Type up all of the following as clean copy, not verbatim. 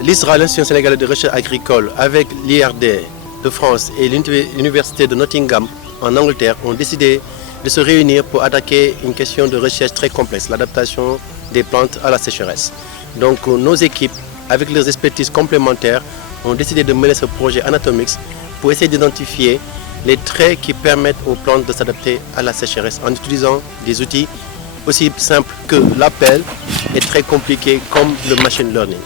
L'ISRA, l'Institut sénégalais de recherche agricole, avec l'IRD de France et l'Université de Nottingham en Angleterre, ont décidé de se réunir pour attaquer une question de recherche très complexe, l'adaptation des plantes à la sécheresse. Donc nos équipes, avec leurs expertises complémentaires, ont décidé de mener ce projet Anatomix pour essayer d'identifier les traits qui permettent aux plantes de s'adapter à la sécheresse en utilisant des outils aussi simples que l'appel et très compliqués comme le machine learning.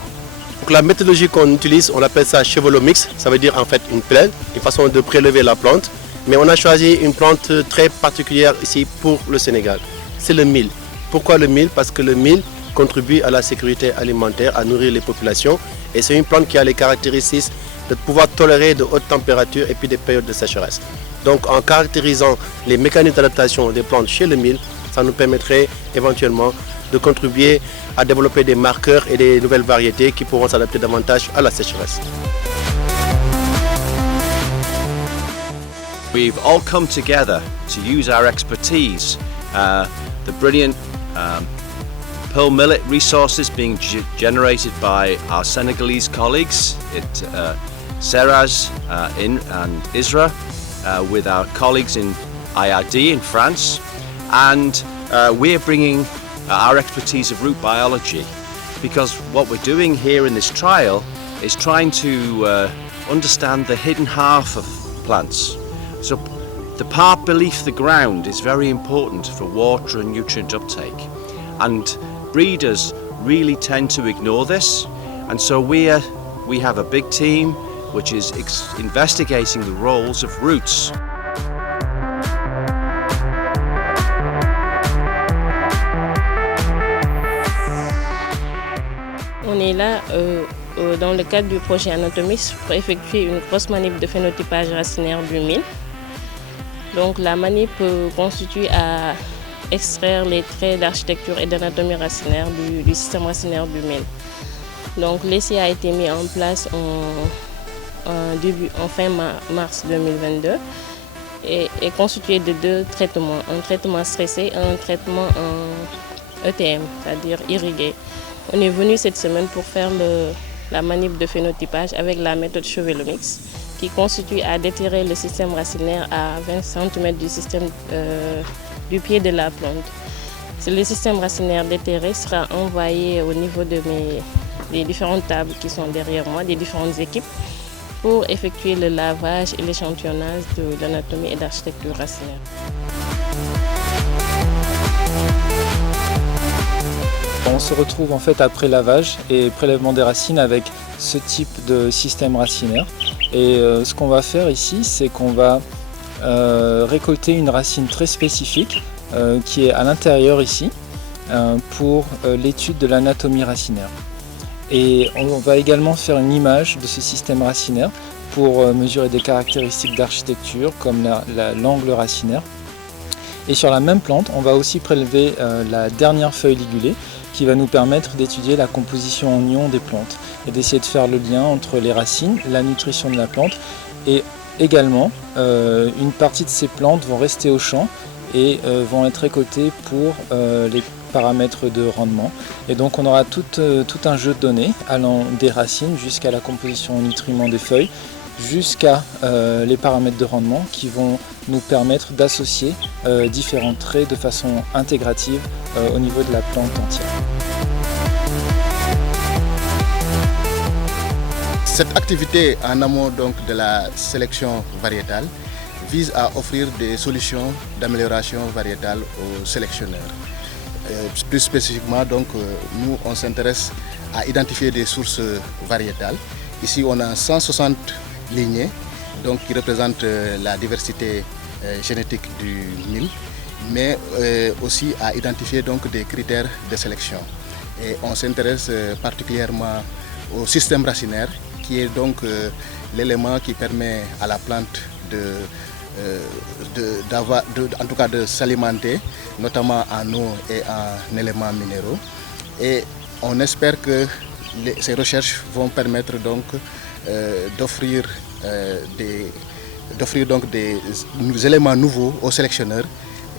Donc la méthodologie qu'on utilise, on appelle ça chevolomix, ça veut dire en fait une plaie, une façon de prélever la plante. Mais on a choisi une plante très particulière ici pour le Sénégal, c'est le mil. Pourquoi le mil? Parce que le mil contribue à la sécurité alimentaire, à nourrir les populations. Et c'est une plante qui a les caractéristiques de pouvoir tolérer de hautes températures et puis des périodes de sécheresse. Donc en caractérisant les mécanismes d'adaptation des plantes chez le mil, ça nous permettrait éventuellement de contribuer à développer des marqueurs et des nouvelles variétés qui pourront s'adapter davantage à la sécheresse. We've all come together to use our expertise, the brilliant pearl millet resources being generated by our Senegalese colleagues at Serraz and ISRA, with our colleagues in IRD in France, and we're bringing our expertise of root biology, because what we're doing here in this trial is trying to understand the hidden half of plants. So the part beneath the ground is very important for water and nutrient uptake, and breeders really tend to ignore this, and so we have a big team which is investigating the roles of roots. On est là dans le cadre du projet Anatomix pour effectuer une grosse manip de phénotypage racinaire du mil. Donc la manip constitue à extraire les traits d'architecture et d'anatomie racinaire du système racinaire du mil. Donc l'essai a été mis en place en fin mars 2022 et est constitué de deux traitements, un traitement stressé et un traitement en ETM, c'est-à-dire irrigué. On est venu cette semaine pour faire la manip de phénotypage avec la méthode chevolomix qui constitue à déterrer le système racinaire à 20 cm du pied de la plante. Le système racinaire déterré sera envoyé au niveau des différentes tables qui sont derrière moi, des différentes équipes, pour effectuer le lavage et l'échantillonnage de l'anatomie et d'architecture racinaire. On se retrouve en fait après lavage et prélèvement des racines avec ce type de système racinaire. Et ce qu'on va faire ici, c'est qu'on va récolter une racine très spécifique qui est à l'intérieur ici pour l'étude de l'anatomie racinaire. Et on va également faire une image de ce système racinaire pour mesurer des caractéristiques d'architecture comme l'angle racinaire. Et sur la même plante, on va aussi prélever la dernière feuille ligulée qui va nous permettre d'étudier la composition en ions des plantes et d'essayer de faire le lien entre les racines, la nutrition de la plante et également une partie de ces plantes vont rester au champ et vont être récoltées pour les paramètres de rendement. Et donc on aura tout un jeu de données allant des racines jusqu'à la composition en nutriments des feuilles, jusqu'à les paramètres de rendement qui vont nous permettre d'associer différents traits de façon intégrative au niveau de la plante entière. Cette activité en amont donc de la sélection variétale vise à offrir des solutions d'amélioration variétale aux sélectionneurs. Plus spécifiquement, donc, nous on s'intéresse à identifier des sources variétales. Ici on a 160 lignées donc, qui représentent la diversité génétique du mil, mais aussi à identifier donc, des critères de sélection. Et on s'intéresse particulièrement au système racinaire, qui est donc l'élément qui permet à la plante de s'alimenter, notamment en eau et en éléments minéraux. Et on espère que ces recherches vont permettre donc d'offrir des éléments nouveaux aux sélectionneurs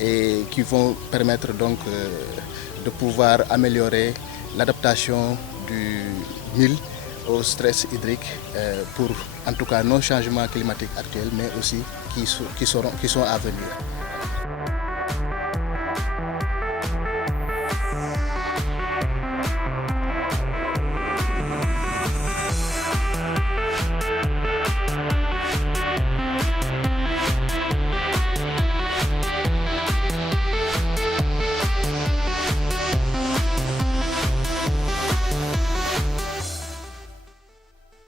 et qui vont permettre donc de pouvoir améliorer l'adaptation du mil au stress hydrique pour en tout cas nos changements climatiques actuels, mais aussi qui sont à venir.